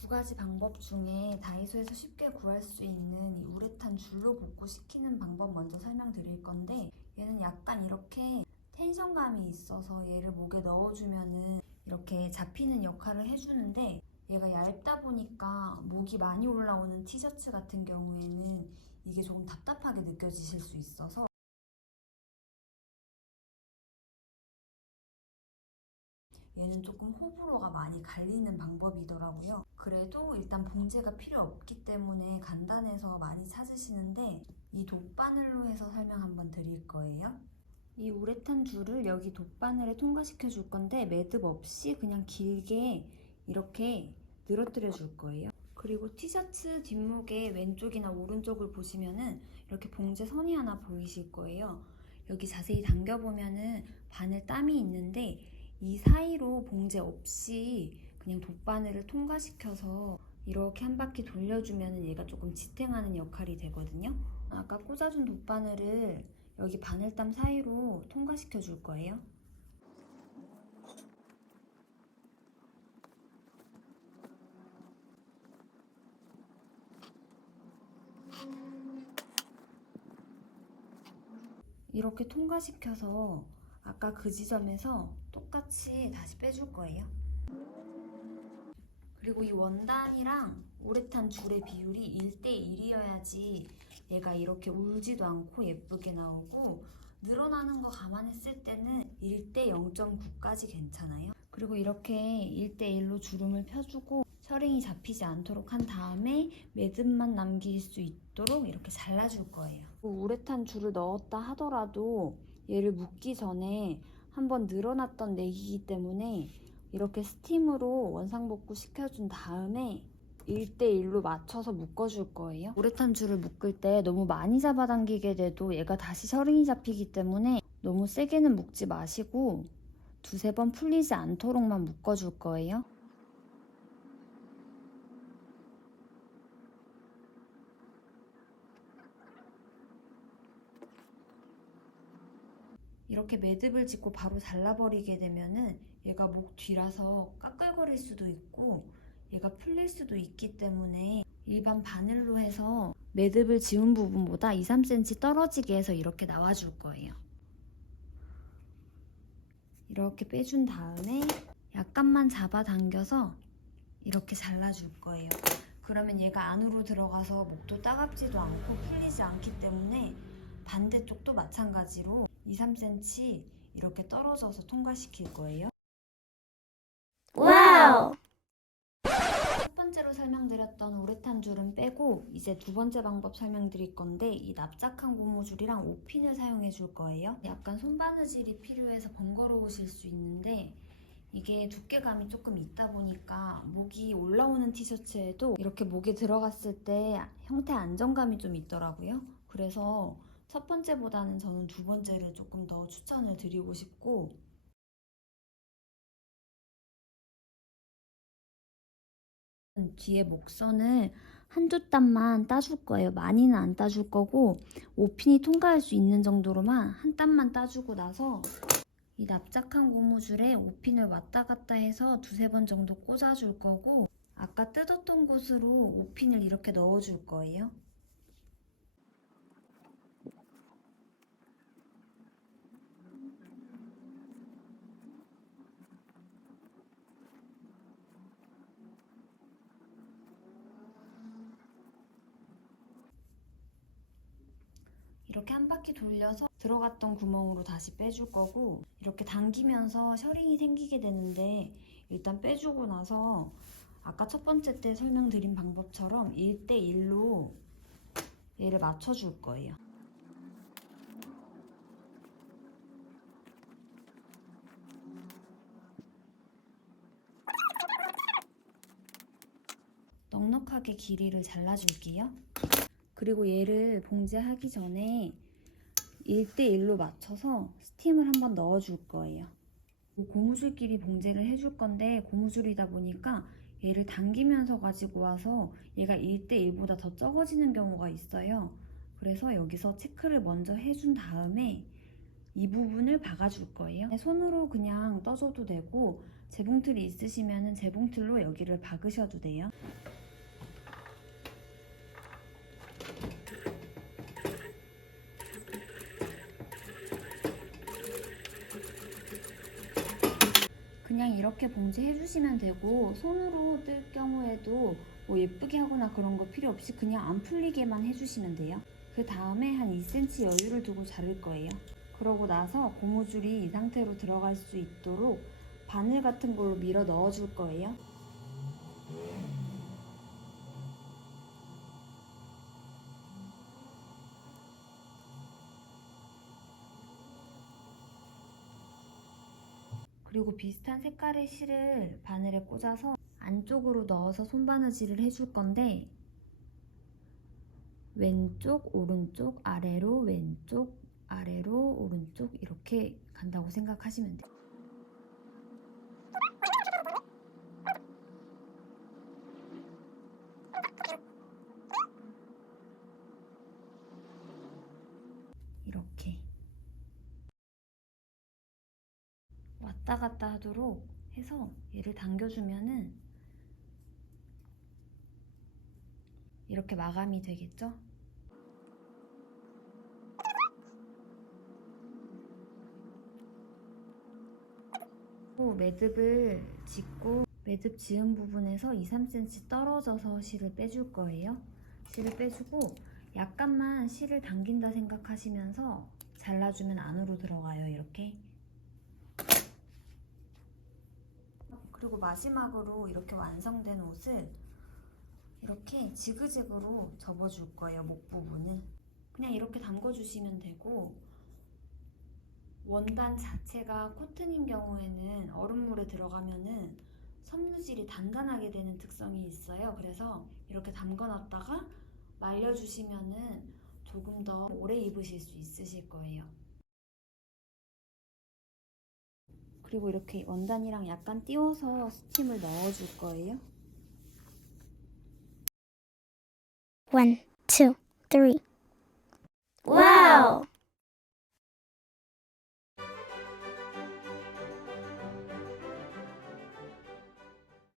두 가지 방법 중에 다이소에서 쉽게 구할 수 있는 이 우레탄 줄로 복구 시키는 방법 먼저 설명드릴 건데 얘는 약간 이렇게 텐션감이 있어서 얘를 목에 넣어주면은 이렇게 잡히는 역할을 해주는데 얘가 얇다 보니까 목이 많이 올라오는 티셔츠 같은 경우에는 이게 조금 답답하게 느껴지실 수 있어서 얘는 조금 호불호가 많이 갈리는 방법이더라고요. 그래도 일단 봉제가 필요 없기 때문에 간단해서 많이 찾으시는데 이 돗바늘로 해서 설명 한번 드릴 거예요. 이 우레탄 줄을 여기 돗바늘에 통과시켜 줄 건데 매듭 없이 그냥 길게 이렇게 늘어뜨려 줄 거예요. 그리고 티셔츠 뒷목의 왼쪽이나 오른쪽을 보시면은 이렇게 봉제 선이 하나 보이실 거예요. 여기 자세히 당겨보면은 바늘 땀이 있는데 이 사이로 봉제 없이 그냥 돗바늘을 통과시켜서 이렇게 한 바퀴 돌려주면 얘가 조금 지탱하는 역할이 되거든요. 아까 꽂아준 돗바늘을 여기 바늘땀 사이로 통과시켜 줄 거예요. 이렇게 통과시켜서 아까 그 지점에서 똑같이 다시 빼줄 거예요. 그리고 이 원단이랑 우레탄 줄의 비율이 1대1이어야지 얘가 이렇게 울지도 않고 예쁘게 나오고 늘어나는 거 감안했을 때는 1대 0.9까지 괜찮아요. 그리고 이렇게 1대 1로 주름을 펴주고 셔링이 잡히지 않도록 한 다음에 매듭만 남길 수 있도록 이렇게 잘라줄 거예요. 우레탄 줄을 넣었다 하더라도 얘를 묶기 전에 한번 늘어났던 내기이기 때문에 이렇게 스팀으로 원상복구 시켜준 다음에 1대1로 맞춰서 묶어줄 거예요. 우레탄 줄을 묶을 때 너무 많이 잡아당기게 돼도 얘가 다시 셔링이 잡히기 때문에 너무 세게는 묶지 마시고 두세 번 풀리지 않도록만 묶어줄 거예요. 이렇게 매듭을 짓고 바로 잘라버리게 되면은 얘가 목 뒤라서 까끌거릴 수도 있고 얘가 풀릴 수도 있기 때문에 일반 바늘로 해서 매듭을 지운 부분보다 2, 3cm 떨어지게 해서 이렇게 나와줄 거예요. 이렇게 빼준 다음에 약간만 잡아당겨서 이렇게 잘라줄 거예요. 그러면 얘가 안으로 들어가서 목도 따갑지도 않고 풀리지 않기 때문에 반대쪽도 마찬가지로 2, 3cm 이렇게 떨어져서 통과시킬 거예요. 와우! 첫 번째로 설명드렸던 우레탄 줄은 빼고 이제 두 번째 방법 설명드릴 건데 이 납작한 고무줄이랑 5핀을 사용해 줄 거예요. 약간 손바느질이 필요해서 번거로우실 수 있는데 이게 두께감이 조금 있다 보니까 목이 올라오는 티셔츠에도 이렇게 목에 들어갔을 때 형태 안정감이 좀 있더라고요. 그래서 첫 번째보다는 저는 두 번째를 조금 더 추천을 드리고 싶고 뒤에 목선을 한두 땀만 따줄 거예요. 많이는 안 따줄 거고 5핀이 통과할 수 있는 정도로만 한 땀만 따주고 나서 이 납작한 고무줄에 5핀을 왔다 갔다 해서 두세 번 정도 꽂아줄 거고 아까 뜯었던 곳으로 5핀을 이렇게 넣어줄 거예요. 이렇게 한 바퀴 돌려서 들어갔던 구멍으로 다시 빼줄 거고 이렇게 당기면서 셔링이 생기게 되는데 일단 빼주고 나서 아까 첫 번째 때 설명드린 방법처럼 1대1로 얘를 맞춰줄 거예요. 넉넉하게 길이를 잘라줄게요. 그리고 얘를 봉제하기 전에 1대1로 맞춰서 스팀을 한번 넣어줄 거예요. 고무줄끼리 봉제를 해줄 건데 고무줄이다 보니까 얘를 당기면서 가지고 와서 얘가 1대1보다 더 적어지는 경우가 있어요. 그래서 여기서 체크를 먼저 해준 다음에 이 부분을 박아줄 거예요. 손으로 그냥 떠줘도 되고 재봉틀이 있으시면 재봉틀로 여기를 박으셔도 돼요. 그냥 이렇게 봉지 해 주시면 되고 손으로 뜰 경우에도 뭐 예쁘게 하거나 그런 거 필요 없이 그냥 안 풀리게만 해주시면 돼요. 그 다음에 한 2cm 여유를 두고 자를 거예요. 그러고 나서 고무줄이 이 상태로 들어갈 수 있도록 바늘 같은 걸로 밀어 넣어 줄 거예요. 그리고 비슷한 색깔의 실을 바늘에 꽂아서 안쪽으로 넣어서 손바느질을 해줄 건데 왼쪽, 오른쪽, 아래로, 왼쪽, 아래로, 오른쪽 이렇게 간다고 생각하시면 돼요. 이렇게 왔다 갔다 하도록 해서 얘를 당겨주면은 이렇게 마감이 되겠죠? 또 매듭을 짓고 매듭 지은 부분에서 2, 3cm 떨어져서 실을 빼줄 거예요. 실을 빼주고 약간만 실을 당긴다 생각하시면서 잘라주면 안으로 들어가요. 이렇게. 그리고 마지막으로 이렇게 완성된 옷을 이렇게 지그재그로 접어줄 거예요. 목 부분을. 그냥 이렇게 담궈주시면 되고 원단 자체가 코튼인 경우에는 얼음물에 들어가면은 섬유질이 단단하게 되는 특성이 있어요. 그래서 이렇게 담궈놨다가 말려주시면은 조금 더 오래 입으실 수 있으실 거예요. 그리고 이렇게 원단이랑 약간 띄워서 스팀을 넣어줄 거예요. One, two, three. Wow!